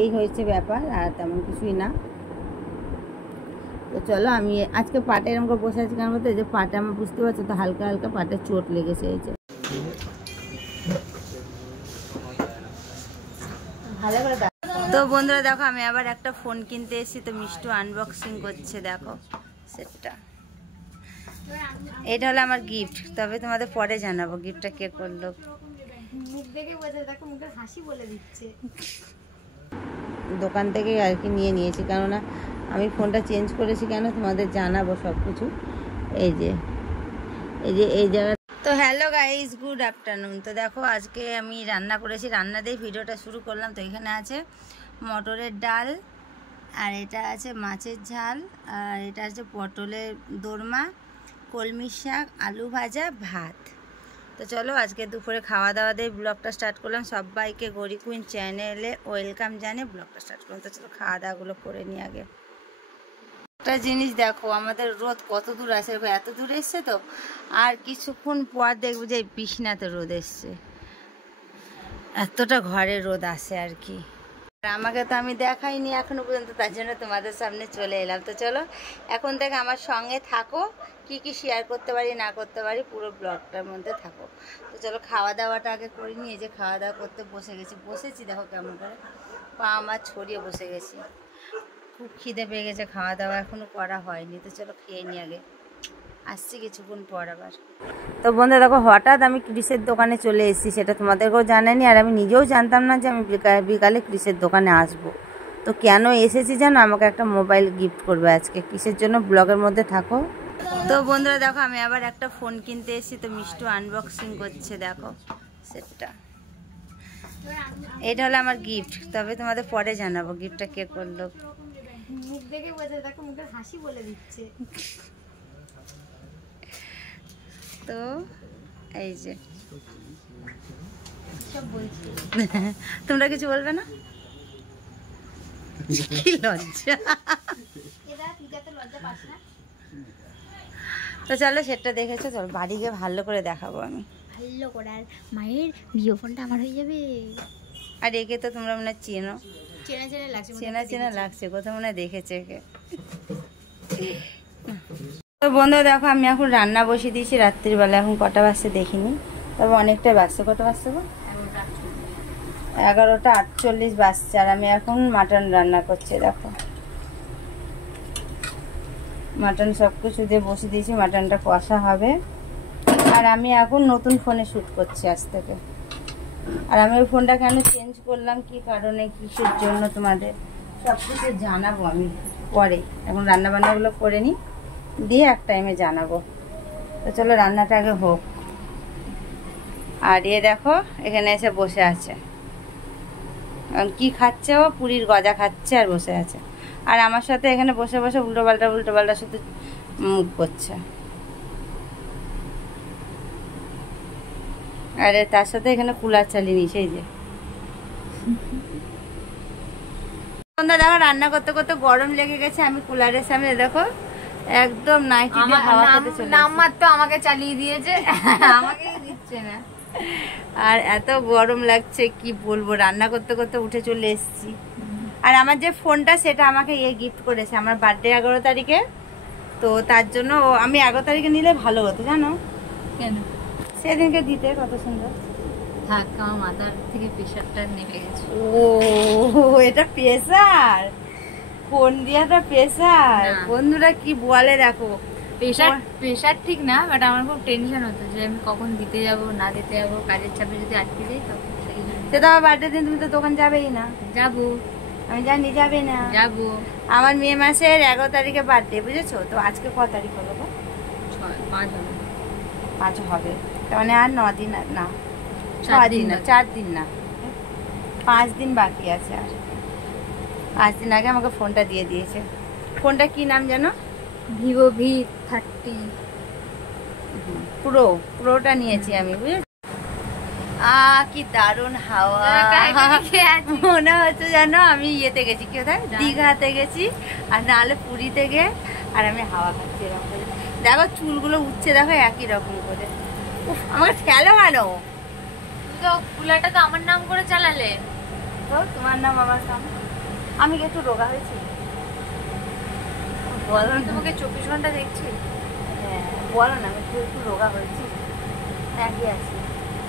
এই হয়েছে ব্যাপার, আর তেমন কিছুই না। তো চলো, আমি আজকে পাটে এরকম করে বসে আছি কারণ বলতে যে পাটে আমার বুঝতে পারছো তো হালকা হালকা পাটে চোট লেগেছে। এই যে ভালো করে। তো বন্ধুরা দেখো, আমি আবার একটা ফোন কিনতে এসেছি, তো মিষ্টু আনবক্সিং করছে। দেখো সেটটা, এটা হলো আমার গিফট। তবে তোমাদের পরে জানাবো গিফটটা কে করলো। মুখ দেখে বোঝা, দেখো মুখের হাসি বলে দিচ্ছে। দোকান থেকে আর কি নিয়েছি, কেননা আমি ফোনটা চেঞ্জ করেছি কেন তোমাদের জানাবো সব কিছু। এই যে এই জায়গা। তো হ্যালো গাইস, গুড আফটারনুন। তো দেখো আজকে আমি রান্না করেছি, রান্না দিয়ে ভিডিওটা শুরু করলাম। তো এখানে আছে মটরের ডাল, আর এটা আছে মাছের ঝাল, আর এটা আছে পটলের দোরমা, কলমি শাক, আলু ভাজা, ভাত। তো চলো আজকে দুপুরে খাওয়া দাওয়া দিয়ে ব্লগটা স্টার্ট করলাম। সবাইকে গৌরী কুইন চ্যানেলে ওয়েলকাম জানিয়ে ব্লগটা স্টার্ট করলাম। তো চলো খাওয়া দাওয়াগুলো করে নিই আগে। একটা জিনিস দেখো, আমাদের রোদ কত দূর আছে, এত দূর এসছে। তো আর কিছুক্ষণ পর দেখবো যে বিছনাতে রোদ এসছে, এতটা ঘরে রোদ আসে আর কি। আমাকে তো আমি দেখাইনি এখনো পর্যন্ত, তার জন্য তোমাদের সামনে চলে এলাম। তো চলো এখন থেকে আমার সঙ্গে থাকো, কি কি শেয়ার করতে পারি না করতে পারি পুরো ব্লগটার মধ্যে থাকো। তো চলো খাওয়া দাওয়াটা আগে করে নিয়ে, যে খাওয়া দাওয়া করতে বসেছি দেখো কেমন করে পা আমার ছড়িয়ে বসে গেছি। খুব খিদে পেয়ে গেছে, খাওয়া দাওয়া এখনো করা হয়নি। তো চলো খেয়ে নি আগে, আসছি কিছুক্ষণ পর আবার। তো বন্ধু দেখো, হঠাৎ আমি ক্রিসের দোকানে চলে এসেছি, সেটা তোমাদেরকেও জানানি, আর আমি নিজেও জানতাম না যে আমি বিকালে ক্রিসের দোকানে আসব। তো কেন এসেছি জানো, আমাকে একটা মোবাইল গিফট করবে আজকে। কিসের জন্য ব্লগের মধ্যে থাকো। তো বন্ধুরা দেখো, আমি আবার একটা ফোন কিনতে এসেছি, তো মিষ্টু আনবক্সিং করছে। দেখো সেটটা, এটা হলো আমার গিফট। তবে তোমাদের পরে জানাবো গিফটটা কে করলো। মুখ দেখে বোঝা, দেখো মুখের হাসি বলে দিচ্ছে। তো এই যে সব বলছি, তোমরা কিছু বলবে না? কি লজ্জা। তো চলো সেটা দেখেছো, চলো বাড়ি গিয়ে ভালো করে দেখাবো আমি ভালো করে। আর মায়ের ভিডিও ফোনটা আমার হয়ে যাবে। আর একে তো তোমরা মনে চেনো, চেনা লাগছে, কোথাও মনে দেখেছে একে। তো বন্ধু দেখো, আমি এখন রান্না বসিয়ে দিয়েছি রাত্রিবেলা। এখন কটা বাজছে দেখিনি, তবে অনেকটাই বাজছে। কটা বাজছে গো? 11টা 48 বাজছে। আর আমি এখন মাটন রান্না করছি। দেখো মাটন সব কিছু দিয়ে বসিয়ে দিয়েছি, মাটনটা কষা হবে। আর আমি এখন নতুন ফোনে শ্যুট করছি আজ থেকে। আর আমি ওই ফোনটা কেন চেঞ্জ করলাম, কি কারণে, কিসের জন্য, তোমাদের সব কিছু জানাবো আমি পরে। এখন রান্নাবান্নাগুলো করে নিই, দিয়ে এক টাইমে জানাবো। তো চলো রান্নাটা আগে হোক। আর এ দেখো এখানে এসে বসে আছে, এখন কি খাচ্ছে ও? পুরীর গজা খাচ্ছে আর বসে আছে। আর আমার সাথে এখানে বসে বসে উল্টো পাল্টা শুধু মুখ করছে। আরে তার সাথে এখানে কুলার চালিয়ে নিয়েছে। এই যে দেখো রান্না করতে করতে গরম লেগে গেছে, আমি কুলারের সামনে দেখো একদম নাইটি দিয়ে হাওয়া খেতে চলে এসেছি। মাত্র আমাকে চালিয়ে দিয়েছে, আমাকে দিচ্ছে না। আর এত গরম লাগছে কি বলবো, রান্না করতে করতে উঠে চলে এসেছি। আর আমার যে ফোনটা সেটা আমাকে গিফট করেছে আমার বার্থডে 11 তারিখে। তো তার জন্য আমি 11 তারিখে নিলে ভালো হতো জানো। কেন? সেদিনকে দিতে কত সুন্দর। থাক, আমার মাথার থেকে প্রেশারটা নেমে গেছে। ও এটা প্রেসার, ফোন দিয়াটা প্রেসার। বন্ধুরা কি বলে দেখো, প্রেশার ঠিক না, বাট আমার খুব টেনশন হতো যে আমি কখন দিতে যাব না দিতে যাব, কাজের চাপে যদি আটকে যাই তখন। সেটা আমার বার্থডে দিন তুমি তো দোকান যাবেই না। যাবো, আমি জানি যাবে না। যাবো। আমার মে মাসের 11 তারিখে বার্থডে, বুঝেছো? তো আজকে ক তারিখ হলো? 5 হবে। তার মানে আর 9 দিন না, 6 দিন না, 4 দিন না, 5 দিন বাকি আছে। আর 5 দিন আগে আমাকে ফোনটা দিয়ে দিয়েছে। ফোনটা কি নাম জানো? ভিভো V30 প্রোটা নিয়েছি আমি, বুঝেছো? কি দারুণ হাওয়া, মনে হচ্ছে জানো আমি ইয়েতে গেছি, কি কোথায়, দীঘাতে গেছি, আর নাহলে পুরীতে গে। আর আমি হাওয়া খাচ্ছি এরকম করে। দেখো চুলগুলো উঠছে, দেখো একই রকম করে। আমাকে খেলো ভালো। তো কুলারটা তো আমার নাম করে চালালে। তো তোমার নাম আমার নাম, আমি কি একটু রোগা হয়েছি? বলো না। তোমাকে 24 ঘন্টা দেখছি। হ্যাঁ বলো না, আমি একটু রোগা হয়েছি নাকি আছি?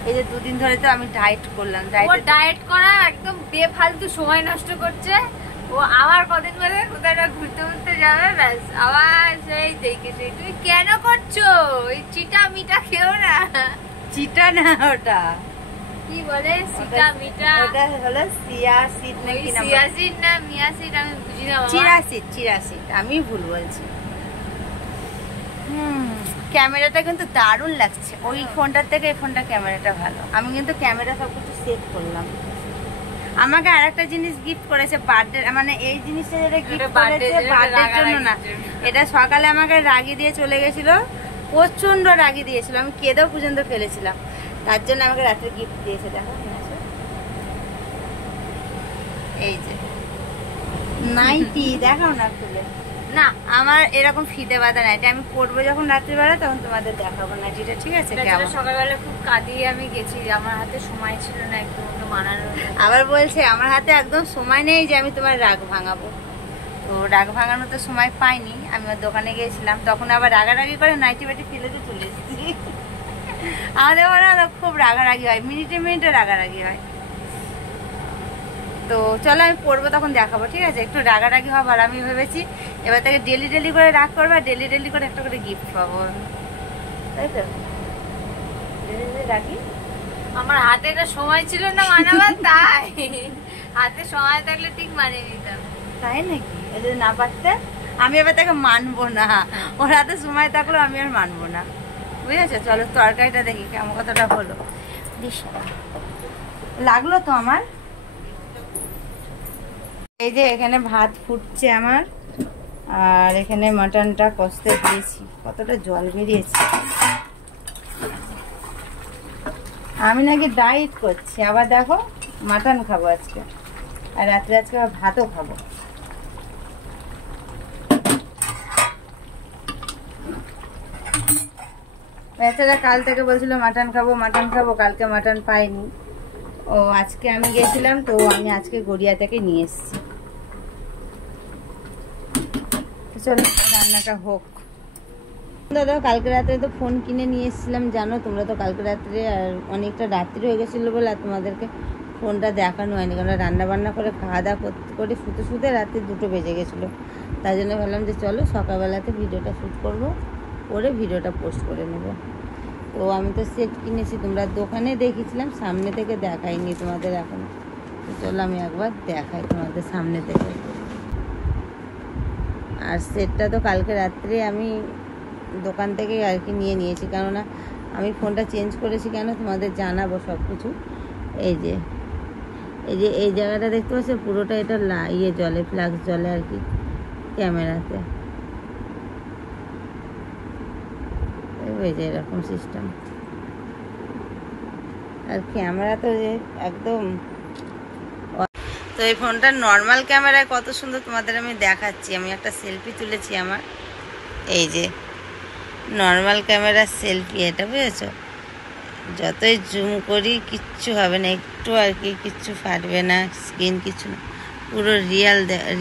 এই যে 2 দিন ধরে তো আমি ডায়েট করলাম। ডায়েট করা একদম বেফালতু সময় নষ্ট করছে। ও আবার কদিন পরে কোথায় ঘুরতে ঘুরতে যাবে, ব্যাস আবার সেই দেখেছি। তুমি কেন করছো? ওই চিটা মিটা খেও না। চিটা না, ওটা কি বলে চিটা মিটা? ওটা হলো চিয়া সিড নাকি না? চিয়া সিড না মিয়া সিড আমি বুঝি না বাবা। চিরা সিড আমি ভুল বলছি। ক্যামেরাটা কিন্তু দারুণ লাগছে। ওই ফোনটার থেকে এই ফোনটা ক্যামেরাটা ভালো। আমি কিন্তু ক্যামেরা সব কিছু সেভ করলাম। আমাকে আরেকটা জিনিস গিফট করেছে বার্থডে, মানে এই জিনিসটা যেটা গিফট করেছে বার্থডের জন্য না, এটা সকালে আমাকে রাগি দিয়ে চলে গেছিল, প্রচন্ড রাগি দিয়েছিল, আমি কেঁদেও পর্যন্ত ফেলেছিলাম। তার জন্য আমাকে রাত্রে গিফট দিয়েছে। দেখো এই যে নাইটি, দেখাও না খুলে। না আমার এরকম ফিতে বাঁধা নাইটি, আমি পরবো যখন রাত্রিবেলা তখন তোমাদের দেখাবো নাইটিটা, ঠিক আছে? সকালবেলা খুব কাঁদিয়ে আমি গেছি, আমার হাতে সময় ছিল না একটু মানানোর। আবার বলছে আমার হাতে একদম সময় নেই যে আমি তোমার রাগ ভাঙাবো। তো রাগ ভাঙানোর তো সময় পাইনি। আমি ওর দোকানে গিয়েছিলাম, তখন আবার রাগারাগি করে নাইটি বাটি ফেলে দিয়ে চলে এসেছি। আমাদের মনে হয় খুব রাগারাগি হয়, মিনিটে মিনিটে রাগারাগি হয়। তো চলো আমি পড়বো তখন দেখাবো, ঠিক আছে? একটু রাগারাগি হওয়া ভালো। আমি ভেবেছি এবার থেকে ডেলি ডেলি করে রাগ করবো, ডেলি ডেলি করে একটা করে গিফট পাবো, তাই তো? ডেলি ডেলি রাগি। আমার হাতে একটা সময় ছিল না মানাবার, তাই হাতে সময় থাকলে ঠিক মানিয়ে নিতাম। তাই নাকি? এই যদি না পারতে আমি এবার তাকে মানবো না। ওর হাতে সময় থাকলেও আমি আর মানবো না, বুঝেছো? চলো তরকারিটা দেখি কেমন কতটা হলো। লাগলো তো আমার। এই যে এখানে ভাত ফুটছে আমার, আর এখানে মাটনটা কষতে দিয়েছি। কতটা জল বেরিয়েছে। আমি নাকি ডায়েট করছি, আবার দেখো মাটন খাবো আজকে, আর রাত্রে আজকে আবার ভাতও খাবো। বেচারা কাল থেকে বলছিল মাটন খাবো মাটন খাবো, কালকে মাটন পাইনি। ও আজকে আমি গেছিলাম, তো আমি আজকে গড়িয়া থেকে নিয়ে এসেছি। চলো রান্নাটা হোক। দাদা কালকে রাত্রে তো ফোন কিনে নিয়ে এসেছিলাম, জানো তোমরা তো কালকে রাত্রে, আর অনেকটা রাত্রি হয়ে গেছিলো বলে আর তোমাদেরকে ফোনটা দেখানো হয়নি, কারণ রান্না বান্না করে খাওয়া দাওয়া করতে করে শুতে শুতে রাত্রি 2টো বেজে গেছিলো। তাই জন্য ভাবলাম যে চলো সকালবেলাতে ভিডিওটা শ্যুট করবো, করে ভিডিওটা পোস্ট করে নেব। তো আমি তো সেট কিনেছি, তোমরা দোকানে দেখেছিলাম, সামনে থেকে দেখাইনি তোমাদের এখন। তো চলো আমি একবার দেখাই তোমাদের সামনে থেকে। আর সেটটা তো কালকে রাত্রে আমি দোকান থেকে আর কি নিয়েছি, কেননা আমি ফোনটা চেঞ্জ করেছি কেন তোমাদের জানাবো সব কিছু। এই যে এই জায়গাটা দেখতে পাচ্ছ, পুরোটা এটা জলে ফ্লাক্স জলে আর কি ক্যামেরাতে। এই যে এরকম সিস্টেম, আর ক্যামেরা তো যে একদম। তো এই ফোনটার নর্মাল ক্যামেরায় কত সুন্দর তোমাদের আমি দেখাচ্ছি। আমি একটা সেলফি তুলেছি আমার, এই যে নর্মাল ক্যামেরার সেলফি এটা, বুঝেছো? যতই জুম করি কিচ্ছু হবে না, একটু আর কি কিচ্ছু ফাটবে না, স্ক্রিন কিছু না, পুরো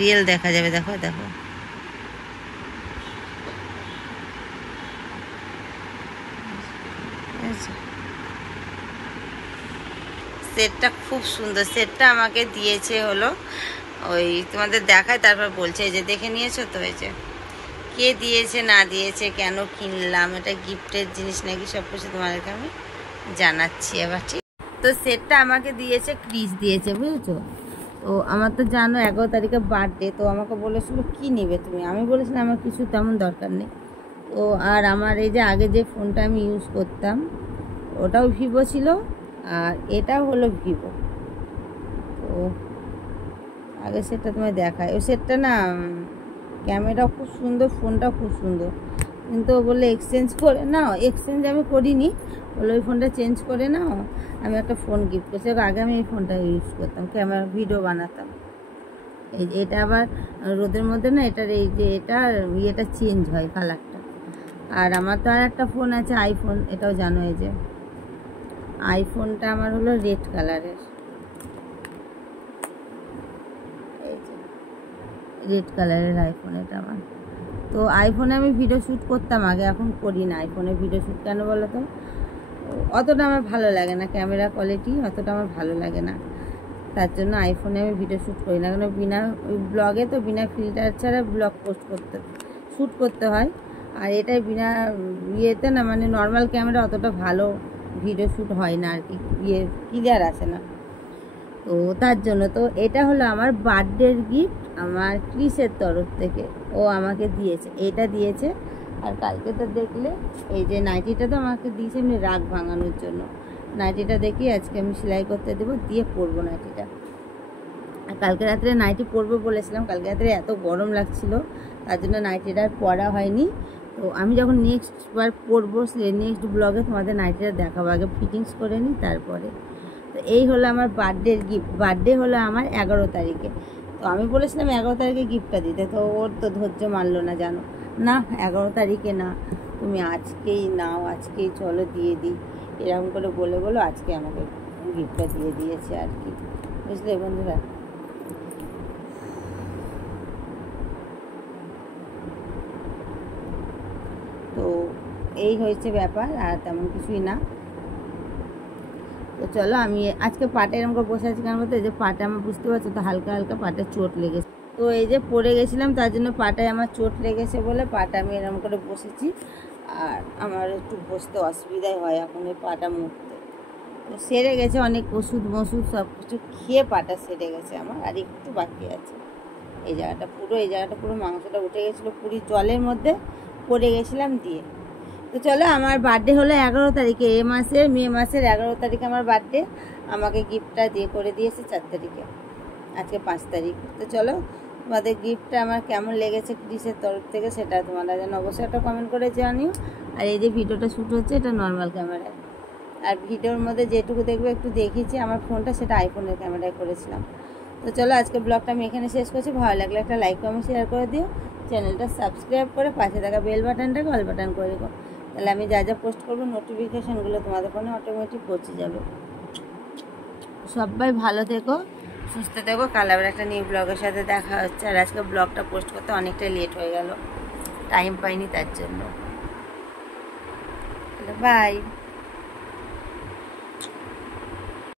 রিয়েল দেখা যাবে। দেখো দেখো সেটটা খুব সুন্দর। সেটটা আমাকে দিয়েছে হলো ওই তোমাদের দেখায়, তারপর বলছে এই যে দেখে নিয়েছো তো, এই যে কে দিয়েছে না দিয়েছে, কেন কিনলাম, এটা গিফটের জিনিস নাকি, সব কিছু তোমাদেরকে আমি জানাচ্ছি এবার, ঠিক? তো সেটটা আমাকে দিয়েছে, ক্রিস দিয়েছে, বুঝেছো? তো আমার তো জানো 11 তারিখে বার্থডে, তো আমাকে বলেছিল কি নেবে তুমি, আমি বলেছিলাম আমার কিছু তেমন দরকার নেই। তো আর আমার এই যে আগে যে ফোনটা আমি ইউজ করতাম ওটাও ভিভো ছিল, আর এটাও হলো ভিভো। তো আগে সেটটা তোমায় দেখায়, ওই সেটটা না ক্যামেরা খুব সুন্দর, ফোনটা খুব সুন্দর, কিন্তু বললে এক্সচেঞ্জ করে নাও। এক্সচেঞ্জ আমি করিনি, বলে ওই ফোনটা চেঞ্জ করে নাও, আমি একটা ফোন গিফট করছি। আগে আমি এই ফোনটা ইউজ করতাম, ক্যামেরা ভিডিও বানাতাম। এটা আবার রোদের মধ্যে না, এটার এই যে এটা চেঞ্জ হয় কালারটা। আর আমার তো আর একটা ফোন আছে আইফোন, এটাও জানো, এই যে আইফোনটা আমার হলো রেড কালারের, এই যে রেড কালারের আইফোন এটা আমার। তো আইফোনে আমি ভিডিও শ্যুট করতাম আগে, এখন করি না আইফোনে ভিডিও শ্যুট। কেন বলো তো, অতটা আমার ভালো লাগে না, ক্যামেরা কোয়ালিটি অতটা আমার ভালো লাগে না, তার জন্য আইফোনে আমি ভিডিও শ্যুট করি না। কারণ বিনা ব্লগে তো বিনা ফিল্টার ছাড়া ব্লগ শ্যুট করতে হয়, আর এটাই বিনা ইয়েতে না, মানে নর্মাল ক্যামেরা অতটা ভালো ভিডিও শ্যুট হয় না আর কি, ক্লিয়ার আসে না। তো তার জন্য তো এটা হলো আমার বার্থডের গিফট আমার ক্রিসের তরফ থেকে, ও আমাকে দিয়েছে, এটা দিয়েছে। আর কালকে তো দেখলে এই যে নাইটিটা তো আমাকে দিয়েছে এমনি রাগ ভাঙানোর জন্য। নাইটিটা দেখি আজকে আমি সেলাই করতে দেবো, দিয়ে পরবো নাইটিটা। আর কালকে রাত্রে নাইটি পরবো বলেছিলাম, কালকে রাত্রে এত গরম লাগছিল তার জন্য নাইটিটা আর পরা হয়নি। তো আমি যখন নেক্সট বার পরবো, নেক্সট ব্লগে তোমাদের নাইটিটা দেখাবো, আগে ফিটিংস করে নিই তারপরে। তো এই হলো আমার বার্থডের গিফট। বার্থডে হলো আমার 11 তারিখে। তো আমি বলেছিলাম 11 তারিখে গিফটটা দিতে, তো ওর তো ধৈর্য মানলো না, জানো না 11 তারিখে না, তুমি আজকেই নাও, আজকেই চলো দিয়ে দিই, এরকম করে বলে আজকে আমাকে গিফটটা দিয়ে দিয়েছে আর কি, বুঝলে বন্ধুরা। তো এই হয়েছে ব্যাপার, আর তেমন কিছুই না। তো চলো আমি আজকে পাটে এরকম করে বসে আছি, কেন বলতে এই যে পাটে আমার বুঝতে পারছো তো হালকা হালকা পাটে চোট লেগেছে। তো এই যে পড়ে গেছিলাম, তার জন্য পাটায় আমার চোট লেগেছে বলে পাটা আমি এরকম করে বসেছি। আর আমার একটু বসতে অসুবিধাই হয় এখন এই পাটা মুড়তে। তো সেরে গেছে, অনেক ওষুধ মষুধ সব কিছু খেয়ে পাটা সেরে গেছে আমার, আর একটু বাকি আছে। এই জায়গাটা পুরো মাংসটা উঠে গেছিলো পুরি জলের মধ্যে, পড়ে গেছিলাম দিয়ে। তো চলো আমার বার্থডে হলো 11 তারিখে, মে মাসের 11 তারিখে আমার বার্থডে। আমাকে গিফটটা করে দিয়েছে 4 তারিখে, আজকে 5 তারিখ। তো চলো তোমাদের গিফটটা আমার কেমন লেগেছে ক্রিসের তরফ থেকে সেটা তোমরা যেন অবশ্যই একটা কমেন্ট করে জানিও। আর এই যে ভিডিওটা শ্যুট হচ্ছে এটা নর্মাল ক্যামেরায়, আর ভিডিওর মধ্যে যেটুকু দেখবে একটু দেখিয়েছি আমার ফোনটা, সেটা আইফোনের ক্যামেরায় করেছিলাম। তো চলো আজকে ব্লগটা আমি এখানে শেষ করছি। ভালো লাগলে একটা লাইক কমেন্ট শেয়ার করে দিও, চ্যানেলটা সাবস্ক্রাইব করে পাশে থাকা বেল বাটনটাকে অল বাটন করে দিও, তাহলে আমি যা যা পোস্ট করবো নোটিফিকেশানগুলো তোমাদের ফোনে অটোমেটিক পৌঁছে যাবে। সবাই ভালো থেকো, সুস্থ থেকো। কাল আবার একটা নিউ ব্লগের সাথে দেখা হচ্ছে। আর আজকে ব্লগটা পোস্ট করতে অনেকটা লেট হয়ে গেল, টাইম পাইনি তার জন্য। বাই।